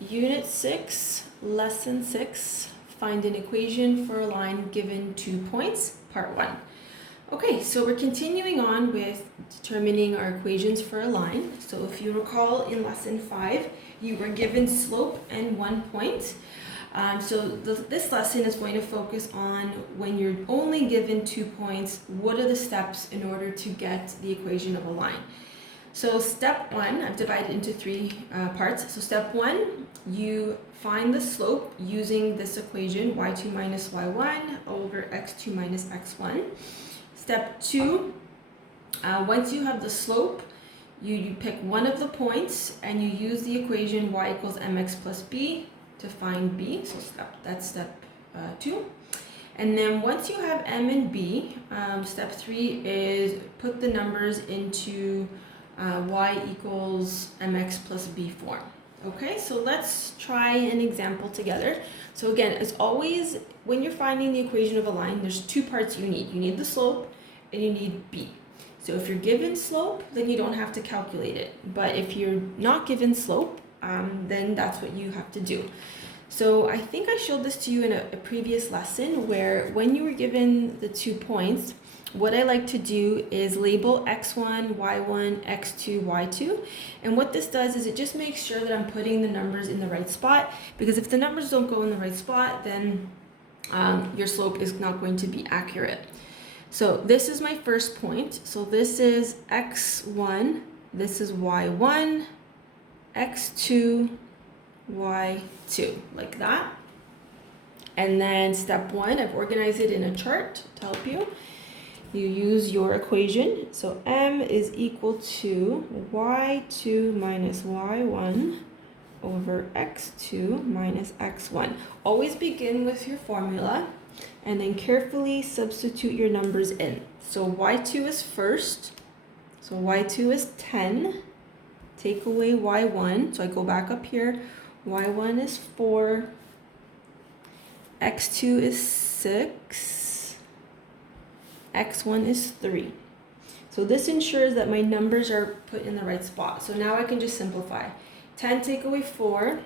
Unit 6, Lesson 6, find an equation for a line given 2 points, Part 1. Okay, so we're continuing on with determining our equations for a line. So if you recall in Lesson 5, you were given slope and 1 point. This lesson is going to focus on when you're only given 2 points, what are the steps in order to get the equation of a line? So step 1, I've divided into 3 parts. So step 1, you find the slope using this equation, y2 minus y1 over x2 minus x1. Step 2, once you have the slope, you pick one of the points and you use the equation y equals mx plus b to find b. So that's step 2. And then once you have m and b, step 3 is put the numbers into y equals mx plus b form. Okay, so let's try an example together. So again, as always, when you're finding the equation of a line, there's 2 parts you need. You need the slope and you need b. So if you're given slope, then you don't have to calculate it. But if you're not given slope, then that's what you have to do. So I think I showed this to you in a previous lesson where when you were given the 2 points, what I like to do is label x1, y1, x2, y2. And what this does is it just makes sure that I'm putting the numbers in the right spot, because if the numbers don't go in the right spot, then your slope is not going to be accurate. So this is my first point. So this is x1, this is y1, x2, y2, like that. And then step 1, I've organized it in a chart to help you. You use your equation. So m is equal to y2 minus y1 over x2 minus x1. Always begin with your formula and then carefully substitute your numbers in. So y2 is first. So y2 is 10. Take away y1. So I go back up here. y1 is 4. x2 is 6. x1 is 3. So this ensures that my numbers are put in the right spot. So now I can just simplify. 10 take away 4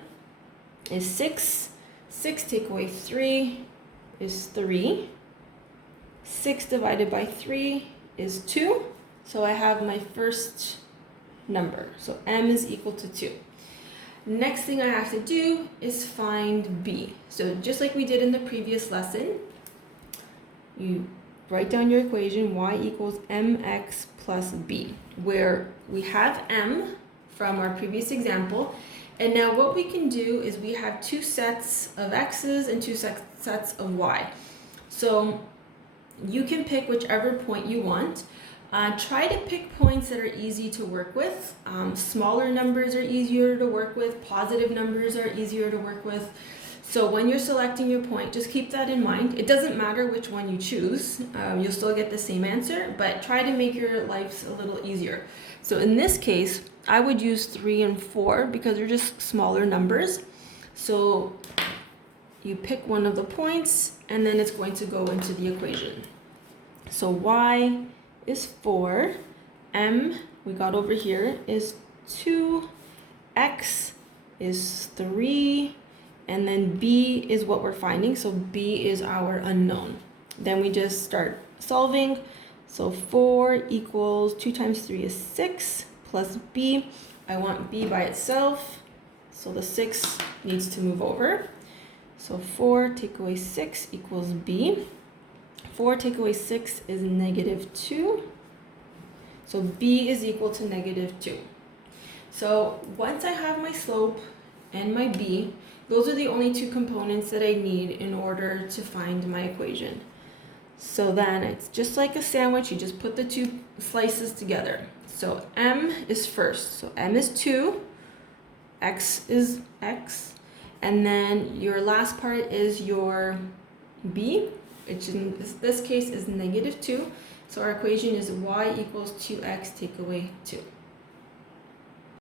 is 6. 6 take away 3 is 3. 6 divided by 3 is 2. So I have my first number. So m is equal to 2. Next thing I have to do is find b. So just like we did in the previous lesson, you write down your equation y equals mx plus b, where we have m from our previous example. And now what we can do is we have 2 sets of x's and 2 sets of y. So you can pick whichever point you want. Try to pick points that are easy to work with. Smaller numbers are easier to work with. Positive numbers are easier to work with. So when you're selecting your point, just keep that in mind. It doesn't matter which one you choose. You'll still get the same answer, but try to make your lives a little easier. So in this case, I would use 3 and 4 because they're just smaller numbers. So you pick one of the points and then it's going to go into the equation. So y is 4, m we got over here is 2, x is 3, and then b is what we're finding. So b is our unknown. Then we just start solving. So 4 equals 2 times 3 is 6 plus b. I want b by itself, so the 6 needs to move over. So 4 take away 6 equals b. 4 take away 6 is negative 2. So b is equal to negative 2. So once I have my slope and my b, those are the only 2 components that I need in order to find my equation. So then it's just like a sandwich, you just put the 2 slices together. So m is first, so m is 2, x is x, and then your last part is your b, which in this case is negative 2. So our equation is y equals 2x take away 2.